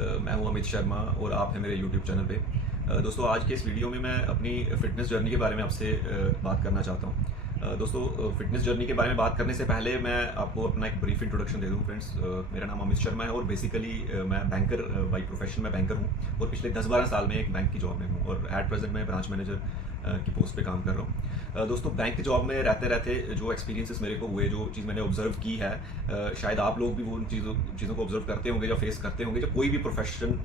मैं हूं अमित शर्मा और आप हैं मेरे यूट्यूब चैनल पे। दोस्तों, आज के इस वीडियो में मैं अपनी फ़िटनेस जर्नी के बारे में आपसे बात करना चाहता हूं। दोस्तों, फ़िटनेस जर्नी के बारे में बात करने से पहले मैं आपको अपना एक ब्रीफ इंट्रोडक्शन दे दूं। फ्रेंड्स, मेरा नाम अमित शर्मा है और बेसिकली मैं बैंकर बाय प्रोफेशन मैं बैंकर हूं और पिछले 10-12 साल में एक बैंक की जॉब में हूं और एट प्रेजेंट मैं ब्रांच मैनेजर की पोस्ट पे काम कर रहा हूँ। दोस्तों, बैंक की जॉब में रहते रहते जो एक्सपीरियंसेस मेरे को हुए, जो चीज़ मैंने ऑब्जर्व की है, शायद आप लोग भी वो उन चीज़ों को ऑब्जर्व करते होंगे या फेस करते होंगे। जब कोई भी प्रोफेशन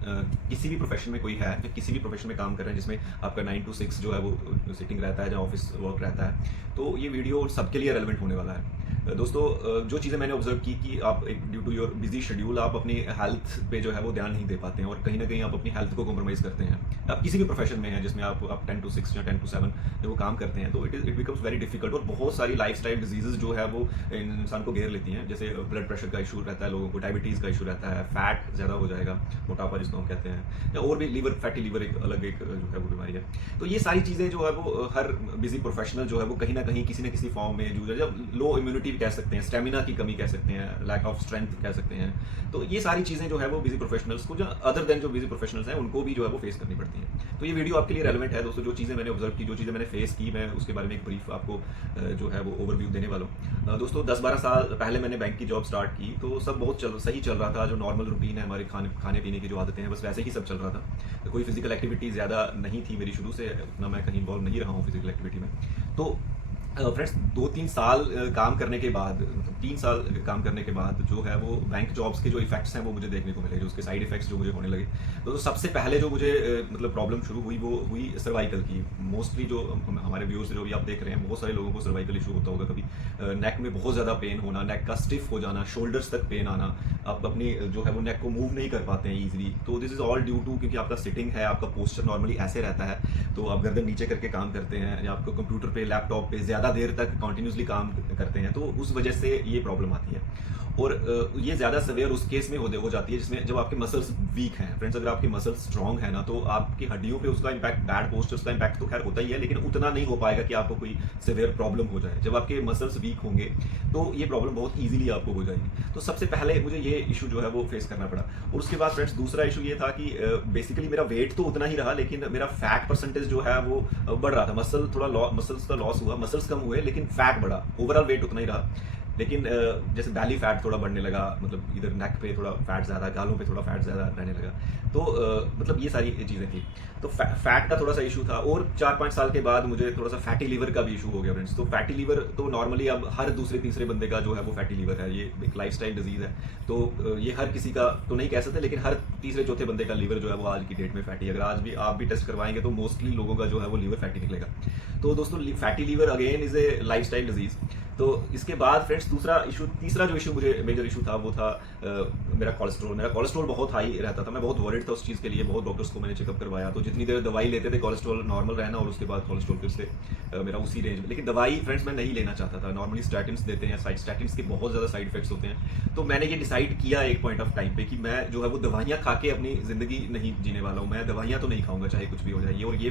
किसी भी प्रोफेशन में कोई है या किसी भी प्रोफेशन में काम कर रहे हैं जिसमें आपका 9 to 6 जो है वो सिटिंग रहता है, जहाँ ऑफिस वर्क रहता है, तो ये वीडियो सबके लिए रेलिवेंट होने वाला है। दोस्तों, जो चीज़ें मैंने ऑब्जर्व की कि आप एक due to your busy schedule आप अपनी हेल्थ पे जो है वो ध्यान नहीं दे पाते हैं और कहीं ना कहीं आप अपनी हेल्थ को कॉम्प्रोमाइज़ करते हैं। आप किसी भी प्रोफेशन में हैं जिसमें आप 10 to 6 या 10 to 7 जब वो काम करते हैं, तो इट बिकम्स वेरी डिफिकल्ट और बहुत सारी लाइफस्टाइल डिजीजेज जो है वो इंसान को घेर लेती हैं। जैसे ब्लड प्रेशर का इशू रहता है लोगों को, डायबिटीज़ का इशू रहता है, फैट ज़्यादा हो जाएगा, मोटापा जिसको हम कहते हैं, या और भी लीवर, फैटी लीवर एक अलग एक जो है वो बीमारी है। तो ये सारी चीज़ें जो है वो हर बिजी प्रोफेशनल जो है वो कहीं ना कहीं किसी न किसी फॉर्म में जूझ रहे हैं। जब लो इम्यूनिटी कह सकते हैं, स्टेमिना की कमी कह सकते हैं, लैक ऑफ स्ट्रेंथ कह सकते हैं। तो ये सारी चीज़ें जो है वो बिजी प्रोफेशनल्स को, जो अदर देन जो बिजी प्रोफेशनल्स हैं, उनको भी जो है वो फेस करनी पड़ती हैं। तो ये वीडियो आपके लिए रेलेवेंट है दोस्तों। जो चीज़ें मैंने ऑब्जर्व की, जो चीज़ें मैंने फेस की, मैं उसके बारे में एक ब्रीफ आपको जो है वो ओवरव्यू देने वाला हूँ। दोस्तों, 10-12 साल पहले मैंने बैंक की जॉब स्टार्ट की तो सब बहुत सही चल रहा था। जो नॉर्मल रूटीन है हमारे खाने पीने की जो आदतें हैं, बस वैसे ही सब चल रहा था। तो कोई फिजिकल एक्टिविटी ज़्यादा नहीं थी मेरी, शुरू से उतना मैं कहीं इन्वॉल्व नहीं रहा हूँ फिजिकल एक्टिविटी में। तो फ्रेंड्स, 2-3 साल काम करने के बाद, मतलब 3 साल काम करने के बाद जो है वो बैंक जॉब्स के जो इफेक्ट्स हैं वो मुझे देखने को मिले, जो उसके साइड इफेक्ट्स जो मुझे होने लगे। तो सबसे पहले जो मुझे मतलब प्रॉब्लम शुरू हुई वो हुई सर्वाइकल की। मोस्टली जो हमारे व्यूअर्स जो भी आप देख रहे हैं, बहुत सारे लोगों को सर्वाइकल इशू होता होगा कभी। नेक में बहुत ज़्यादा पेन होना, नेक का स्टिफ हो जाना, शोल्डर्स तक पेन आना, आप अपनी जो है वो नेक को मूव नहीं कर पाते हैं ईजिली। तो this is all due to, क्योंकि आपका सिटिंग है, आपका पोस्चर नॉर्मली ऐसे रहता है, तो आप गर्दन नीचे करके काम करते हैं या आपको कंप्यूटर पे, लैपटॉप पे ज़्यादा देर तक कंटिन्यूसली काम करते हैं, तो उस वजह से ये प्रॉब्लम आती है। और ये ज़्यादा सवेयर उस केस में हो जाती है जिसमें जब आपके मसल्स वीक हैं। फ्रेंड्स, अगर आपके मसल्स स्ट्रांग है ना, तो आपकी हड्डियों पे उसका इम्पैक्ट, बैड पोस्चर्स का इम्पैक्ट तो खैर होता ही है, लेकिन उतना नहीं हो पाएगा कि आपको कोई सिवियर प्रॉब्लम हो जाए। जब आपके मसल्स वीक होंगे तो ये प्रॉब्लम बहुत ईजिली आपको हो जाएगी। तो सबसे पहले मुझे ये इशू जो है वो फेस करना पड़ा। और उसके बाद फ्रेंड्स, दूसरा इशू ये था कि बेसिकली मेरा वेट तो उतना ही रहा, लेकिन मेरा फैट परसेंटेज जो है वो बढ़ रहा था। मसल्स का लॉस हुआ, मसल्स कम हुए लेकिन फैट बढ़ा। ओवरऑल वेट उतना ही रहा, लेकिन जैसे बैली फैट थोड़ा बढ़ने लगा, मतलब इधर नेक पे थोड़ा फैट ज़्यादा, गालों पे थोड़ा फैट ज़्यादा रहने लगा। तो मतलब ये सारी चीज़ें थी। तो फैट का थोड़ा सा इशू था। और 4-5 साल के बाद मुझे थोड़ा सा फैटी लीवर का भी इशू हो गया फ्रेंड्स। तो फैटी लीवर तो नॉर्मली अब हर दूसरे तीसरे बंदे का जो है वो फैटी लीवर है। ये एक लाइफस्टाइल डिजीज़ है। तो ये हर किसी का तो नहीं कह सकते, लेकिन हर तीसरे चौथे बंदे का लीवर जो है वो आज की डेट में फैटी। अगर आज भी आप भी टेस्ट करवाएंगे तो मोस्टली लोगों का जो है वो लीवर फैटी निकलेगा। तो दोस्तों, fatty liver again is a lifestyle disease. तो इसके बाद फ्रेंड्स, तीसरा जो इशू मुझे मेजर इशू था वो था मेरा कोलेस्ट्रॉल बहुत हाई रहता था। मैं बहुत वरिड था उस चीज़ के लिए। बहुत डॉक्टर्स को मैंने चेकअप करवाया, तो जितनी देर दवाई लेते थे कोलेस्ट्रॉल नॉर्मल रहना, और उसके बाद कोलेस्ट्रॉल फिर से मेरा उसी रेंज में। लेकिन दवाई फ्रेंड्स मैं नहीं लेना चाहता था। नॉर्मली स्टैटिन्स देते हैं, स्टैटिन्स के बहुत ज़्यादा साइड इफेक्ट्स होते हैं। तो मैंने ये डिसाइड किया एक पॉइंट ऑफ टाइम पे कि मैं जो है वो दवाइयाँ खा के अपनी ज़िंदगी नहीं जीने वाला हूँ। मैं दवाइयाँ तो नहीं खाऊंगा चाहे कुछ भी हो जाए। और ये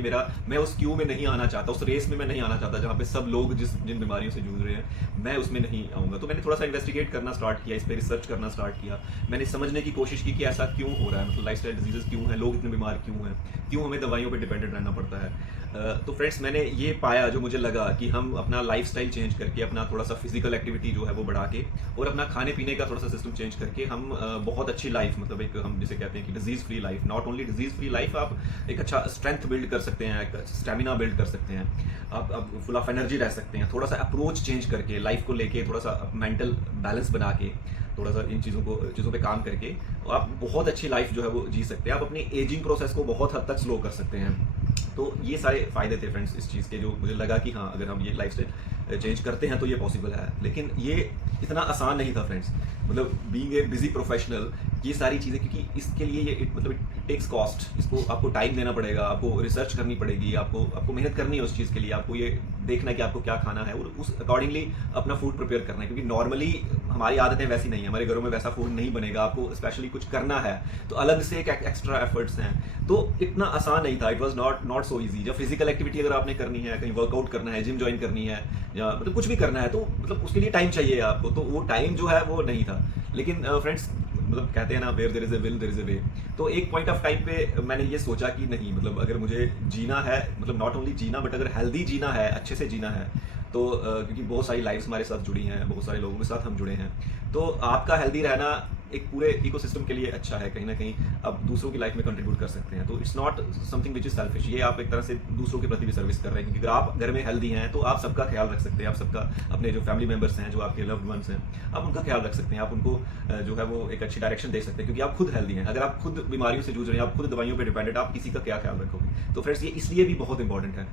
मैं उस क्यू में नहीं आना चाहता, उस रेस में मैं नहीं आना चाहता जहाँ पे सब लोग जिन बीमारियों से जूझ रहे हैं, मैं उसमें नहीं आऊँगा। तो मैंने थोड़ा सा इन्वेस्टिगेट करना स्टार्ट किया, इस पर रिसर्च करना स्टार्ट किया। मैंने समझने की कोशिश की कि ऐसा क्यों हो रहा है, मतलब लाइफस्टाइल डिजीजेस क्यों हैं, लोग इतने बीमार क्यों हैं, क्यों हमें दवाइयों पे डिपेंडेंट रहना पड़ता है। तो फ्रेंड्स, मैंने ये पाया, जो मुझे लगा कि हम अपना लाइफस्टाइल चेंज करके, अपना थोड़ा सा फिजिकल एक्टिविटी जो है वो बढ़ा के और अपना खाने पीने का थोड़ा सा सिस्टम चेंज करके हम बहुत अच्छी लाइफ, मतलब एक हम जिसे कहते हैं कि disease free life, not only disease free life, आप एक अच्छा स्ट्रेंथ बिल्ड कर सकते हैं, एक स्टेमिना बिल्ड कर सकते हैं, आप फुल ऑफ एनर्जी रह सकते हैं। थोड़ा सा अप्रोच चेंज करके लाइफ को लेके, थोड़ा सा मेंटल बैलेंस बना के, थोड़ा सा इन चीज़ों पे काम करके आप बहुत अच्छी लाइफ जो है वो जी सकते हैं। आप अपनी एजिंग प्रोसेस को बहुत हद तक स्लो कर सकते हैं। तो ये सारे फ़ायदे थे फ्रेंड्स इस चीज़ के, जो मुझे लगा कि हाँ, अगर हम ये लाइफस्टाइल चेंज करते हैं तो ये पॉसिबल है। लेकिन ये इतना आसान नहीं था फ्रेंड्स। मतलब बीइंग ए बिजी प्रोफेशनल, ये सारी चीज़ें, क्योंकि इसके लिए ये मतलब इट टेक्स कॉस्ट। इसको आपको टाइम देना पड़ेगा, आपको रिसर्च करनी पड़ेगी, आपको मेहनत करनी है उस चीज़ के लिए। आपको ये देखना है कि आपको क्या खाना है और उस अकॉर्डिंगली अपना फूड प्रिपेयर करना है। क्योंकि नॉर्मली हमारी आदतें वैसी नहीं है, हमारे घरों में वैसा फूड नहीं बनेगा। आपको स्पेशली कुछ करना है तो अलग से एक एक्स्ट्रा एफर्ट्स हैं। तो इतना आसान नहीं था। It was not so easy. जब फिजिकल एक्टिविटी अगर आपने करनी है, कहीं वर्कआउट करना है, जिम ज्वाइन करनी है, या मतलब कुछ भी करना है, तो मतलब उसके लिए टाइम चाहिए आपको। तो वो टाइम जो है वो नहीं था। लेकिन फ्रेंड्स, मतलब कहते हैं ना, where there is a will there is a way. तो एक पॉइंट ऑफ टाइम पे मैंने ये सोचा कि नहीं, मतलब अगर मुझे जीना है, मतलब नॉट ओनली जीना बट अगर हेल्दी जीना है, अच्छे से जीना है, तो क्योंकि बहुत सारी लाइफ्स हमारे साथ जुड़ी हैं, बहुत सारे लोगों के साथ हम जुड़े हैं, तो आपका हेल्दी रहना एक पूरे इकोसिस्टम के लिए अच्छा है। कहीं ना कहीं आप दूसरों की लाइफ में कंट्रीब्यूट कर सकते हैं, तो it's not something which is selfish. ये आप एक तरह से दूसरों के प्रति भी सर्विस कर रहे हैं, क्योंकि अगर आप घर में हेल्दी हैं तो आप सबका ख्याल रख सकते हैं, आप सबका, अपने जो फैमिली मेम्बर्स हैं, जो आपके लव्ड वंस हैं, आप उनका ख्याल रख सकते हैं, आप उनको जो है वो एक अच्छी डायरेक्शन दे सकते हैं, क्योंकि आप खुद हेल्दी हैं। अगर आप खुद बीमारियों से जूझ रहे हैं, आप खुद दवाइयों पर डिपेंडेंट, आप किसी का क्या ख्याल रखोगे? तो फ्रेंड्स, ये इसलिए भी बहुत इंपॉर्टेंट है।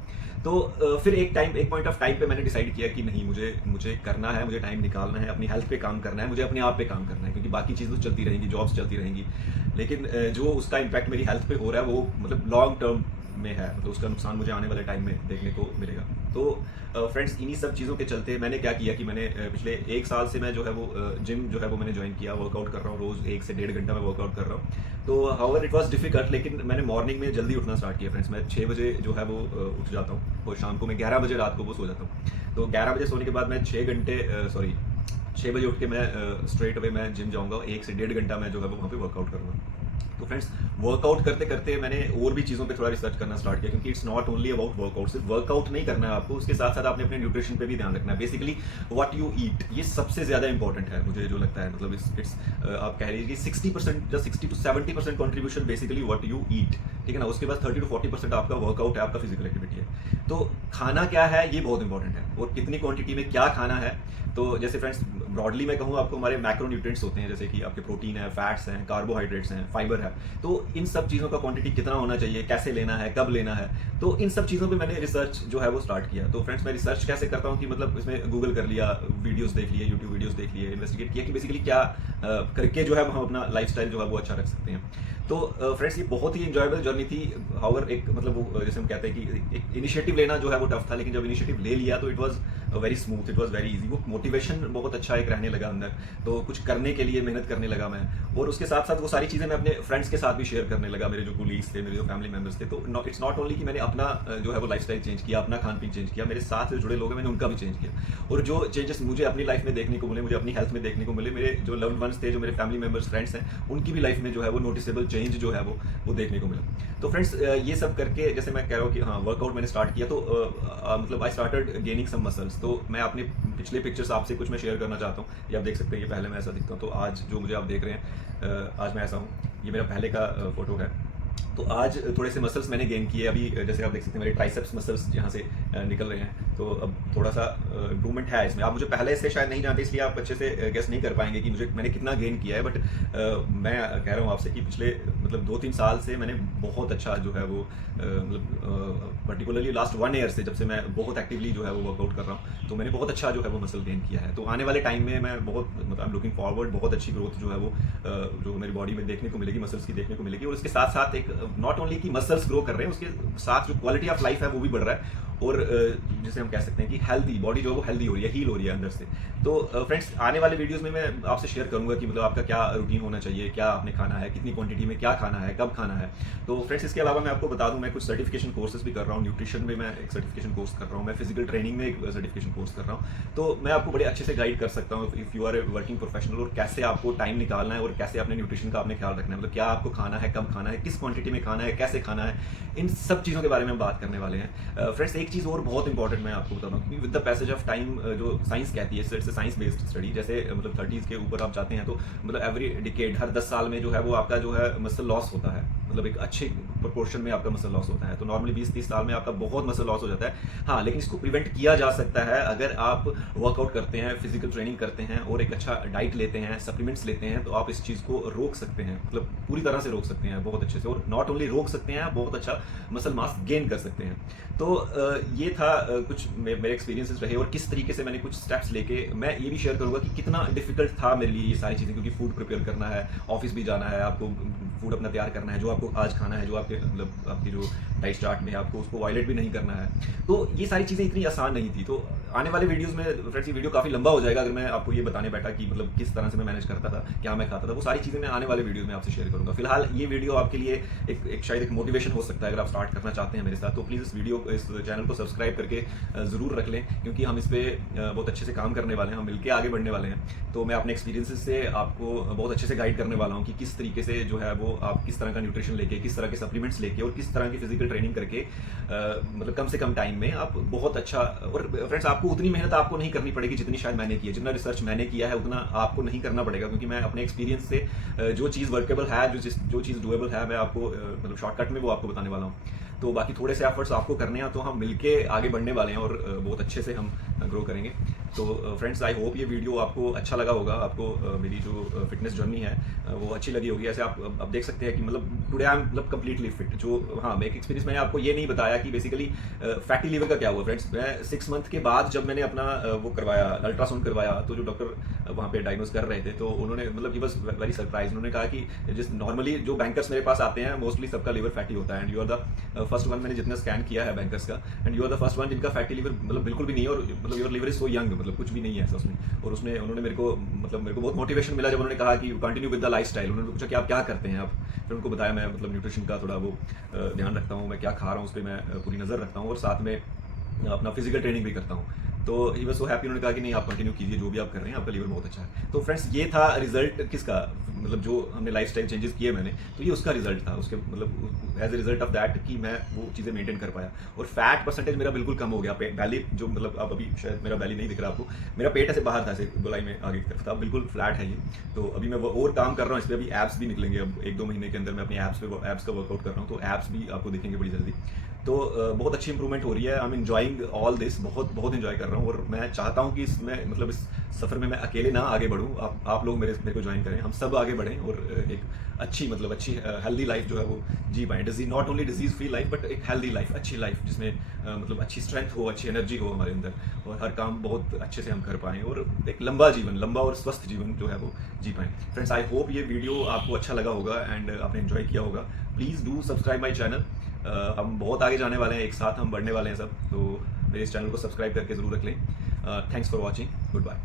तो फिर एक पॉइंट ऑफ टाइम पे मैंने डिसाइड किया कि नहीं, मुझे करना है, मुझे टाइम निकालना है, अपनी हेल्थ पे काम करना है, मुझे अपने आप पे काम करना है, क्योंकि बाकी चीज़ें तो चलती रहेंगी, जॉब्स चलती रहेंगी, लेकिन जो उसका इम्पैक्ट मेरी हेल्थ पे हो रहा है वो मतलब लॉन्ग टर्म में है, मतलब उसका नुकसान मुझे आने वाले टाइम में देखने को मिलेगा। तो फ्रेंड्स, इन्हीं सब चीज़ों के चलते मैंने क्या किया कि मैंने पिछले 1 साल से मैं जो है वो जिम जो है वो मैंने ज्वाइन किया, वर्कआउट कर रहा हूँ, रोज़ 1 से 1.5 घंटा मैं वर्कआउट कर रहा हूँ। तो हाउएवर इट वाज डिफिकल्ट, लेकिन मैंने मॉर्निंग में जल्दी उठना स्टार्ट किया फ्रेंड्स। मैं 6 बजे जो है वो उठ जाता हूँ, और शाम को मैं 11 बजे रात को वो सो जाता हूँ। तो 11 बजे सोने के बाद मैं 6 बजे उठ के मैं स्ट्रेट अवे मैं जिम जाऊँगा, 1 से 1.5 घंटा मैं जो है वो वहाँ पे वर्कआउट करूँगा। तो फ्रेंड्स, वर्कआउट करते करते मैंने और भी चीज़ों पे थोड़ा रिसर्च करना स्टार्ट किया, क्योंकि it's not only about workout. सिर्फ वर्कआउट नहीं करना है आपको, उसके साथ साथ आपने अपने न्यूट्रिशन पे भी ध्यान रखना है। बेसिकली व्हाट यू ईट, ये सबसे ज़्यादा इंपॉर्टेंट है मुझे जो लगता है। मतलब इट्स आप कह लीजिए 60% या 60 to 70% contribution basically what you eat, ठीक है ना। उसके बाद 30 to 40% आपका वर्कआउट है, आपका फिजिकल एक्टिविटी है। तो खाना क्या है, ये बहुत इंपॉर्टेंट है, और कितनी क्वांटिटी में क्या खाना है। तो जैसे फ्रेंड्स, ब्रॉडली मैं कहूँ आपको, हमारे मैक्रोन्यूट्रिएंट्स होते हैं, जैसे कि आपके प्रोटीन है, फैट्स हैं, कार्बोहाइड्रेट्स हैं, फाइबर है। तो इन सब चीज़ों का क्वांटिटी कितना होना चाहिए, कैसे लेना है, कब लेना है, तो इन सब चीज़ों पे मैंने रिसर्च जो है वो स्टार्ट किया। तो फ्रेंड्स, मैं रिसर्च कैसे करता हूँ कि मतलब इसमें गूगल कर लिया, वीडियोस देख लिए, यूट्यूब वीडियोस देख लिए, इन्वेस्टिगेट किया कि बेसिकली क्या करके जो है हम अपना लाइफस्टाइल जो है वो अच्छा रख सकते हैं। तो फ्रेंड्स, ये बहुत ही इंजॉयबल जर्नी थी। हाउएवर एक मतलब वो जैसे हम कहते हैं कि एक इनिशिएटिव लेना जो है वो टफ था, लेकिन जब इनिशिएटिव ले लिया तो it was very smooth, it was very easy. वो मोटिवेशन बहुत अच्छा एक रहने लगा अंदर, तो कुछ करने के लिए मेहनत करने लगा मैं, और उसके साथ साथ वो सारी चीज़ें मैं अपने फ्रेंड्स के साथ भी शेयर करने लगा, मेरे जो कोलीग्स थे, मेरे जो फैमिली मेम्बर्स थे। तो इट्स नॉट ओनली कि मैंने अपना जो है वो लाइफस्टाइल चेंज किया, अपना खान पीन चेंज किया, मेरे साथ जो जुड़े लोग हैं मैंने उनका भी चेंज किया, और जो चेंजेस मुझे अपनी लाइफ में देखने को मिले, मुझे अपनी हेल्थ में देखने को मिले, मेरे जो लव्ड वंस थे, जो मेरे फैमिली मेम्बर्स, फ्रेंड्स हैं, उनकी भी लाइफ में जो है वो नोटिसेबल चेंज जो है वो देखने को मिला। तो फ्रेंड्स, ये सब करके जैसे मैं कह रहा हूँ कि हाँ, वर्कआउट मैंने स्टार्ट किया, तो मतलब I started gaining some muscles. तो मैं अपने पिछले पिक्चर्स आपसे कुछ मैं शेयर करना चाहता हूँ। ये आप देख सकते हैं, ये पहले मैं ऐसा दिखता हूँ, तो आज जो मुझे आप देख रहे हैं, आज मैं ऐसा हूँ। ये मेरा पहले का फोटो है। तो आज थोड़े से मसल्स मैंने गेन किए। अभी जैसे आप देख सकते हैं, मेरे ट्राइसेप्स मसल्स यहाँ से निकल रहे हैं, तो अब थोड़ा सा इम्प्रूवमेंट है इसमें। आप मुझे पहले से शायद नहीं जानते, इसलिए आप अच्छे से गेस नहीं कर पाएंगे कि मैंने कितना गेन किया है, बट मैं कह रहा हूँ आपसे कि पिछले मतलब 2-3 साल से मैंने बहुत अच्छा जो है वो मतलब पर्टिकुलरली लास्ट 1 ईयर से, जब से मैं बहुत एक्टिवली जो है वो वर्कआउट कर रहा हूँ, तो मैंने बहुत अच्छा जो है वो मसल गेन किया है। तो आने वाले टाइम में मैं बहुत मतलब आई एम लुकिंग फॉरवर्ड, बहुत अच्छी ग्रोथ जो है वो जो मेरी बॉडी में देखने को मिलेगी, मसल्स की देखने को मिलेगी। और उसके साथ साथ एक नॉट ओनली कि मसल्स ग्रो कर रहे हैं, उसके साथ जो क्वालिटी ऑफ लाइफ है वो भी बढ़ रहा है, और जैसे हम कह सकते हैं कि हेल्दी बॉडी जो है वो हेल्दी हो रही है, हील हो रही है अंदर से। तो फ्रेंड्स, आने वाले वीडियोस में मैं आपसे शेयर करूंगा कि मतलब आपका क्या रूटीन होना चाहिए, क्या आपने खाना है, कितनी क्वांटिटी में क्या खाना है, कब खाना है। तो फ्रेंड्स, इसके अलावा मैं आपको बता दूं, मैं कुछ सर्टिफिकेशन कोर्सेज भी कर रहा हूँ। न्यूट्रिशन में मैं एक सर्टिफिकेशन कोर्स कर रहा हूँ, मैं फिजिकल ट्रेनिंग में एक सर्टिफिकेशन कोर्स कर रहा हूँ। तो मैं आपको बड़े अच्छे से गाइड कर सकता हूँ if you are a working professional, और कैसे आपको टाइम निकालना है, और कैसे अपने न्यूट्रिशन का आपने ख्याल रखना है, मतलब क्या आपको खाना है, कब खाना है, किस क्वांटिटी में खाना है, कैसे खाना है, इन सब चीज़ों के बारे में हम बात करने वाले हैं। फ्रेंड्स, एक चीज़ और बहुत इंपॉर्टेंट मैं आपको बताता हूँ कि with the passage of time, जो साइंस कहती है, इट्स साइंस बेस्ड स्टडी, जैसे मतलब 30s के ऊपर आप जाते हैं, तो मतलब एवरी डिकेड, हर 10 साल में जो है वो आपका जो है मसल लॉस होता है, मतलब एक अच्छे प्रोपोर्शन में आपका मसल लॉस होता है। तो नॉर्मली 20-30 साल में आपका बहुत मसल लॉस हो जाता है। हाँ, लेकिन इसको प्रिवेंट किया जा सकता है अगर आप वर्कआउट करते हैं, फिजिकल ट्रेनिंग करते हैं, और एक अच्छा डाइट लेते हैं, सप्लीमेंट्स लेते हैं, तो आप इस चीज़ को रोक सकते हैं, मतलब पूरी तरह से रोक सकते हैं बहुत अच्छे से। और नॉट ओनली रोक सकते हैं, बहुत अच्छा मसल मास गेन कर सकते हैं। तो ये था कुछ मेरे एक्सपीरियंसेस रहे, और किस तरीके से मैंने कुछ स्टेप्स लेके, मैं ये भी शेयर करूंगा कि कितना डिफिकल्ट था मेरे लिए ये सारी चीज़ें, क्योंकि फूड प्रिपेयर करना है, ऑफिस भी जाना है, आपको फूड अपना तैयार करना है, जो आपको आज खाना है, जो आपके मतलब आपकी जो डाइट चार्ट में आपको उसको वायलेट भी नहीं करना है। तो ये सारी चीज़ें इतनी आसान नहीं थी। तो आने वाले वीडियोस में फ्रेंड्स ये वीडियो काफ़ी लंबा हो जाएगा अगर मैं आपको ये बताने बैठा कि मतलब किस तरह से मैं मैनेज करता था, क्या मैं खाता था, वो सारी चीज़ें मैं आने वाले वीडियो में आपसे शेयर करूँगा। फिलहाल ये वीडियो आपके लिए एक शायद एक मोटिवेशन हो सकता है अगर आप स्टार्ट करना चाहते हैं मेरे साथ, तो प्लीज़ इस चैनल को सब्सक्राइब करके ज़रूर रख लें, क्योंकि हम इस पर बहुत अच्छे से काम करने वाले हैं, हम मिलकर आगे बढ़ने वाले हैं। तो मैं अपने एक्सपीरियंसेस से आपको बहुत अच्छे से गाइड करने वाला हूँ कि किस तरीके से जो है वो आप किस तरह का न्यूट्रिशन लेके, किस तरह के सप्लीमेंट्स लेके और किस तरह की फिजिकल ट्रेनिंग करके मतलब कम से कम टाइम में आप बहुत अच्छा, और फ्रेंड्स आपको उतनी मेहनत आपको नहीं करनी पड़ेगी जितनी शायद मैंने की है, जितना रिसर्च मैंने किया है उतना आपको नहीं करना पड़ेगा, क्योंकि मैं अपने एक्सपीरियंस से जो चीज़ वर्केबल है, जो चीज़ डुएबल है, मैं आपको मतलब शॉर्टकट में वो आपको बताने वाला हूँ। तो बाकी थोड़े से एफर्ट्स आपको करने हैं, तो हम मिलके आगे बढ़ने वाले हैं और बहुत अच्छे से हम ग्रो करेंगे। तो फ्रेंड्स आई होप ये वीडियो आपको अच्छा लगा होगा, आपको मेरी जो फिटनेस जर्नी है वो अच्छी लगी होगी। ऐसे आप अब देख सकते हैं कि मतलब टुडे आई एम मतलब कम्प्लीटली फिट। जो हाँ, एक एक्सपीरियंस मैंने आपको ये नहीं बताया कि बेसिकली फैटी लीवर का क्या हुआ फ्रेंड्स। मैं 6 मंथ के बाद जब मैंने अपना वो करवाया, अल्ट्रासाउंड करवाया, तो जो डॉक्टर वहाँ पे डायग्नोज कर रहे थे तो उन्होंने मतलब ही वॉज वेरी सरप्राइज। उन्होंने कहा कि जिस नॉर्मली जो बैंकर्स मेरे पास आते हैं मोस्टली सबका लीवर फैटी होता है, and you are the first one. मैंने जितना स्कैन किया है बैंकर्स का, and you are the first one जिनका फैटी लीवर मतलब बिल्कुल भी नहीं है, और मतलब your liver is so young, मतलब कुछ भी नहीं है ऐसा उसमें। और उन्होंने मेरे को बहुत मोटिवेशन मिला जब उन्होंने कहा कि कंटिन्यू विद द लाइफस्टाइल। उन्होंने पूछा कि आप क्या करते हैं आप, फिर उनको बताया मैं मतलब न्यूट्रिशन का थोड़ा वो ध्यान रखता हूँ, मैं क्या खा रहा हूँ उस पर मैं पूरी नज़र रखता हूँ, और साथ में अपना फिजिकल ट्रेनिंग भी करता हूँ। तो ही वाज सो हैप्पी। उन्होंने कहा कि नहीं, आप कंटिन्यू कीजिए जो भी आप कर रहे हैं, आपका लीवर बहुत अच्छा है। तो फ्रेंड्स ये था रिजल्ट किसका, मतलब जो हमने लाइफस्टाइल चेंजेस किए मैंने, तो ये उसका रिजल्ट था। उसके मतलब as a result of that कि मैं वो चीज़ें मेंटेन कर पाया, और फैट परसेंटेज मेरा बिल्कुल कम हो गया। बैली जो मतलब आप अभी शायद मेरा बैली नहीं दिख रहा आपको, मेरा पेट ऐसे बाहर था, ऐसे गोलाई में आगे की तरफ था, बिल्कुल फ्लैट है ये। तो अभी मैं और काम कर रहा हूँ इस पर, अभी एप्स भी निकलेंगे अब 1-2 महीने के अंदर। मैं अपनी एप्स का वर्कआउट कर रहा हूँ, तो एप्स भी आपको दिखेंगे बड़ी जल्दी। तो बहुत अच्छी इंप्रूवमेंट हो रही है। I am enjoying all this, बहुत एंजॉय कर रहा हूँ, और मैं चाहता हूँ कि इसमें मतलब इस सफ़र में मैं अकेले ना आगे बढ़ूँ, आप लोग मेरे को ज्वाइन करें, हम सब आगे बढ़ें और एक अच्छी हेल्दी लाइफ जो है वो जी पाएँ। Not only disease free life, but एक हेल्दी लाइफ, अच्छी लाइफ जिसमें मतलब अच्छी स्ट्रेंथ हो, अच्छी एनर्जी हो हमारे अंदर, और हर काम बहुत अच्छे से हम कर पाएँ, और एक लंबा और स्वस्थ जीवन जो है वो जी पाएँ। फ्रेंड्स आई होप ये वीडियो आपको अच्छा लगा होगा एंड आपने एंजॉय किया होगा। Please do subscribe my channel. हम बहुत आगे जाने वाले हैं, एक साथ हम बढ़ने वाले हैं सब, तो मेरे इस चैनल को सब्सक्राइब करके ज़रूर रख लें। Thanks for watching, good bye.